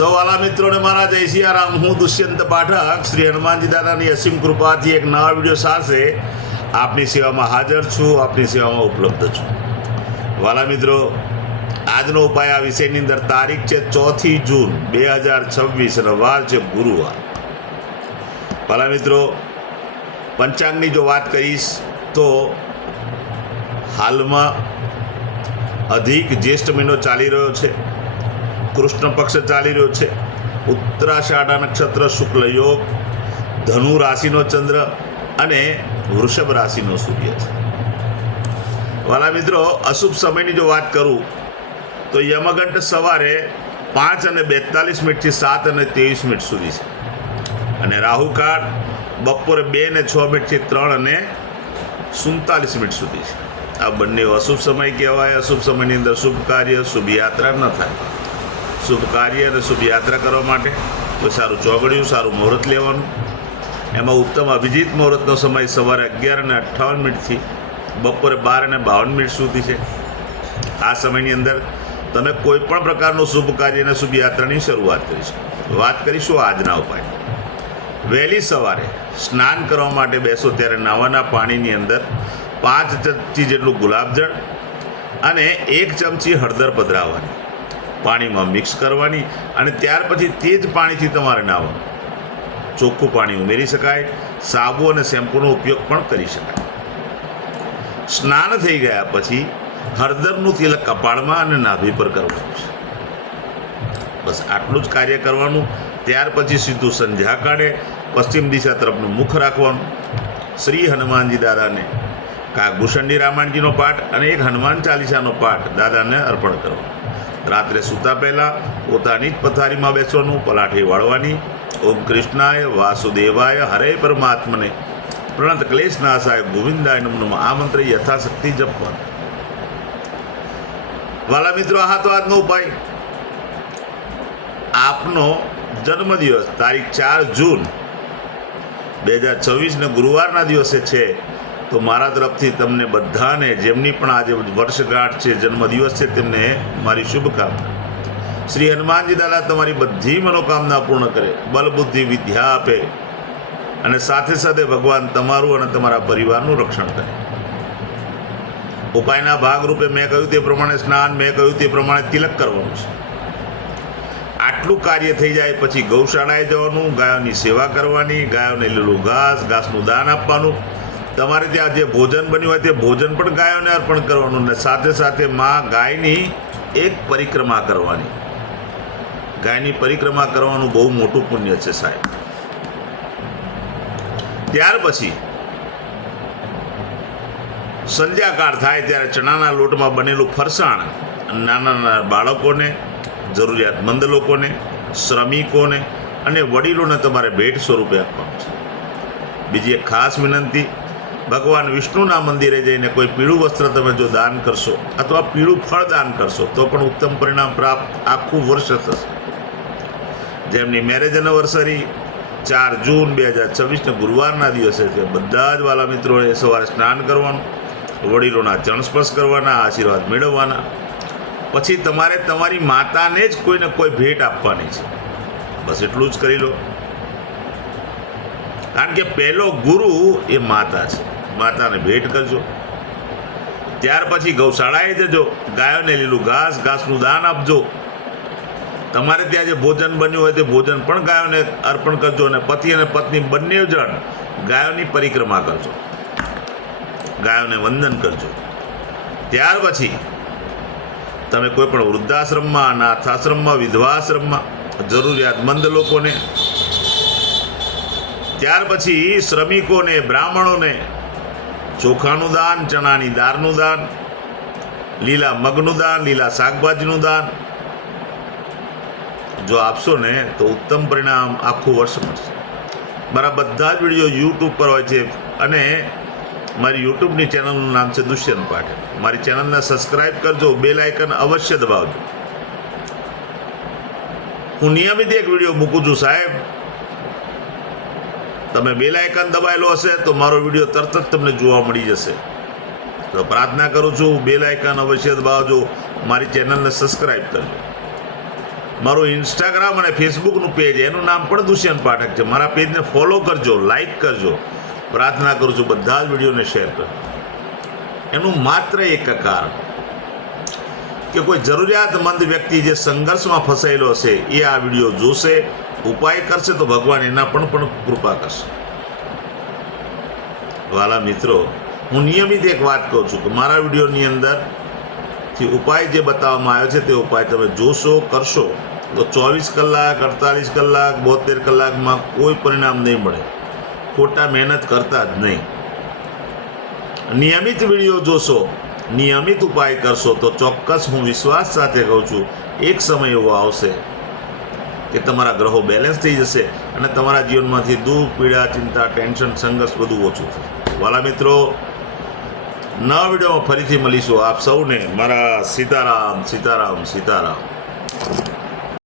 સૌ વાલા મિત્રોને મારા જય સિયારામ. હું દુષ્યંત પાઠક શ્રી હનુમાનજી દાદાની અસીમ કૃપાથી એક નવા વિડીયો સાથે આપની સેવામાં હાજર છું, આપની સેવામાં ઉપલબ્ધ છું. વાલા મિત્રો, આજનો ઉપાય આ વિષયની અંદર તારીખ છે 4 જૂન 2026 અને વાર છે ગુરુવાર. વાલા મિત્રો, પંચાંગની જો વાત કરીશ તો હાલમાં અધિક જ્યેષ્ઠ મહિનો ચાલી રહ્યો છે, કૃષ્ણ પક્ષ ચાલી રહ્યો છે, ઉત્તરાષાઢા નક્ષત્ર, શુક્લ યોગ, ધનુ રાશિનો ચંદ્ર અને વૃષભ રાશિનો સૂર્ય છે. વાલા મિત્રો, અશુભ સમયની જો વાત કરું તો યમગંટ સવારે 5:42 થી 7:23 સુધી છે અને રાહુકાળ બપોરે 2:06 થી 3:47 સુધી છે. આ બંને અશુભ સમય કહેવાય. અશુભ સમયની અંદર શુભ કાર્ય, શુભ યાત્રા ન થાય. શુભ કાર્ય અને શુભ યાત્રા કરવા માટે કોઈ સારું ચોગડિયું, સારું મુહૂર્ત લેવાનું. એમાં ઉત્તમ અભિજીત મુહૂર્તનો સમય સવારે 11:58 થી બપોરે 12:52 સુધી છે. આ સમયની અંદર તમે કોઈ પણ પ્રકારનું શુભ કાર્ય અને શુભ યાત્રાની શરૂઆત કરી શકો. વાત કરીશું આજના ઉપાય. વહેલી સવારે સ્નાન કરવા માટે બેસો ત્યારે નવાના પાણીની અંદર 5 ચમચી જેટલું ગુલાબજળ અને 1 ચમચી હળદર પધરાવવાની, પાણીમાં મિક્સ કરવાની અને ત્યાર પછી તે જ પાણીથી તમારે નાહવાનું. ચોખ્ખું પાણી ઉમેરી શકાય, સાબુ અને શેમ્પૂનો ઉપયોગ પણ કરી શકાય. સ્નાન થઈ ગયા પછી હળદરનું તિલક કપાળમાં અને નાભી પર કરવાનું છે. બસ આટલું જ કાર્ય કરવાનું. ત્યાર પછી સીધું સંધ્યા કાળે પશ્ચિમ દિશા તરફનું મુખ રાખવાનું. શ્રી હનુમાનજી દાદાને કાગભૂષણની રામાયણજીનો પાઠ અને એક હનુમાન ચાલીસાનો પાઠ દાદાને અર્પણ કરવાનો. રાત્રે સૂતા પહેલાં પોતાની જ પથારીમાં બેસવાનું, પલાઠી વાળવાની. ઓમ કૃષ્ણાય વાસુદેવાય હરે પરમાત્મને પ્રણત ક્લેશનાશાય ગોવિંદાય નમઃ નમઃ આ મંત્ર યથાશક્તિ જપવાનું. વાલા મિત્રો, આ તો આજનો ઉપાય. આપનો જન્મદિવસ તારીખ 4 જૂન 2026 ને ગુરુવારના દિવસે છે, તો મારા તરફથી તમને બધાને, જેમની પણ આજે વર્ષગાંઠ છે, જન્મદિવસ છે, તેમને મારી શુભકામના. શ્રી હનુમાનજી દાદા તમારી બધી મનોકામના પૂર્ણ કરે, બલ બુદ્ધિ વિદ્યા આપે અને સાથે સાથે ભગવાન તમારું અને તમારા પરિવારનું રક્ષણ કરે. ઉપાયના ભાગરૂપે મેં કહ્યું તે પ્રમાણે સ્નાન, મેં કહ્યું તે પ્રમાણે તિલક કરવાનું છે. આટલું કાર્ય થઈ જાય પછી ગૌશાળાએ જવાનું, ગાયોની સેવા કરવાની, ગાયોને લીલું ઘાસનું દાન આપવાનું. તમારે ત્યાં જે ભોજન બન્યું હોય તે ભોજન પણ ગાયોને અર્પણ કરવાનું અને સાથે સાથે ગાયની એક પરિક્રમા કરવાની. ગાયની પરિક્રમા કરવાનું બહુ મોટું પુણ્ય છે સાહેબ. ત્યાર પછી સંધ્યાકાળ થાય ત્યારે ચણાના લોટમાં બનેલું ફરસાણ નાના બાળકોને, જરૂરિયાતમંદ લોકોને, શ્રમિકોને અને વડીલોને તમારે ભેટ સ્વરૂપે આપવાનું છે. બીજી એક ખાસ વિનંતી, ભગવાન વિષ્ણુના મંદિરે જઈને કોઈ પીળું વસ્ત્ર તમે જો દાન કરશો અથવા પીળું ફળ દાન કરશો તો પણ ઉત્તમ પરિણામ પ્રાપ્ત આખું વર્ષ થશે. જેમની મેરેજ એનિવર્સરી 4 જૂન 2026 ગુરુવારના દિવસે છે, બધા જ વાલા મિત્રોએ સવારે સ્નાન કરવાનું, વડીલોના ચરણ સ્પર્શ કરવાના, આશીર્વાદ મેળવવાના. પછી તમારે તમારી માતાને જ કોઈને કોઈ ભેટ આપવાની છે. બસ એટલું જ કરી લો, કારણ કે પહેલો ગુરુ એ માતા છે. માતાને ભેટ કરજો. ત્યાર પછી ગૌશાળાએ જજો, ગાયોને લીલું ઘાસનું દાન આપજો. તમારે ત્યાં જે ભોજન બન્યું હોય તે ભોજન પણ ગાયોને અર્પણ કરજો અને પતિ અને પત્ની બંને જણ ગાયોની પરિક્રમા કરજો, ગાયોને વંદન કરજો. ત્યાર પછી તમે કોઈ પણ વૃદ્ધાશ્રમમાં, અનાથાશ્રમમાં, વિધવાશ્રમમાં જરૂરિયાતમંદ લોકોને, ત્યાર પછી શ્રમિકોને, બ્રાહ્મણોને ચોખાનું દાન, ચણાની દાળનું દાન, લીલા મગનું દાન, લીલા શાકભાજીનું દાન જો આપશો ને તો ઉત્તમ પરિણામ આખું વર્ષ મળશે. મારા બધા જ વિડીયો યુટ્યુબ પર હોય છે અને મારી યુટ્યુબની ચેનલનું નામ છે દુષ્યંત પાઠક. મારી ચેનલને સબસ્ક્રાઈબ કરજો, બેલ આઇકન અવશ્ય દબાવજો. હું નિયમિત એક વિડીયો મૂકું છું સાહેબ. તમે બેલ આઇકન દબાયેલો હશે તો મારો વિડીયો તરત જ તમને જોવા મળી જશે. તો પ્રાર્થના કરું છું, બેલ આઇકન અવશ્ય દબાવજો, મારી ચેનલને સબસ્ક્રાઈબ કરજો. મારું ઇન્સ્ટાગ્રામ અને ફેસબુકનું પેજ એનું નામ પણ દુષ્યંત પાઠક છે. મારા પેજને ફોલો કરજો, લાઈક કરજો. પ્રાર્થના કરું છું બધા જ વિડીયોને શેર કરજો. એનું માત્ર એક કારણ કે કોઈ જરૂરિયાતમંદ વ્યક્તિ જે સંઘર્ષમાં ફસાયેલો હશે એ આ વિડીયો જોશે, ઉપાય કરશે તો ભગવાન એના પણ કૃપા કરશે. વાલા મિત્રો, હું નિયમિત એક વાત કહું છું કે મારા વિડીયોની અંદરથી ઉપાય જે બતાવવામાં આવ્યો છે તે ઉપાય તમે જોશો, કરશો તો 24 કલાક, 48 કલાક, 72 કલાકમાં કોઈ પરિણામ નહીં મળે. ખોટા મહેનત કરતા જ નહીં. નિયમિત વિડીયો જોશો, નિયમિત ઉપાય કરશો તો ચોક્કસ હું વિશ્વાસ સાથે કહું છું એક સમય એવો આવશે કે તમારા ગ્રહો બેલેન્સ થઈ જશે અને તમારા જીવનમાંથી દુઃખ, પીડા, ચિંતા, ટેન્શન, સંઘર્ષ બધું ઓછું થશે. વાલા મિત્રો, નવા વિડીયોમાં ફરીથી મળીશું. આપ સૌને મારા સીતારામ, સીતારામ, સીતારામ.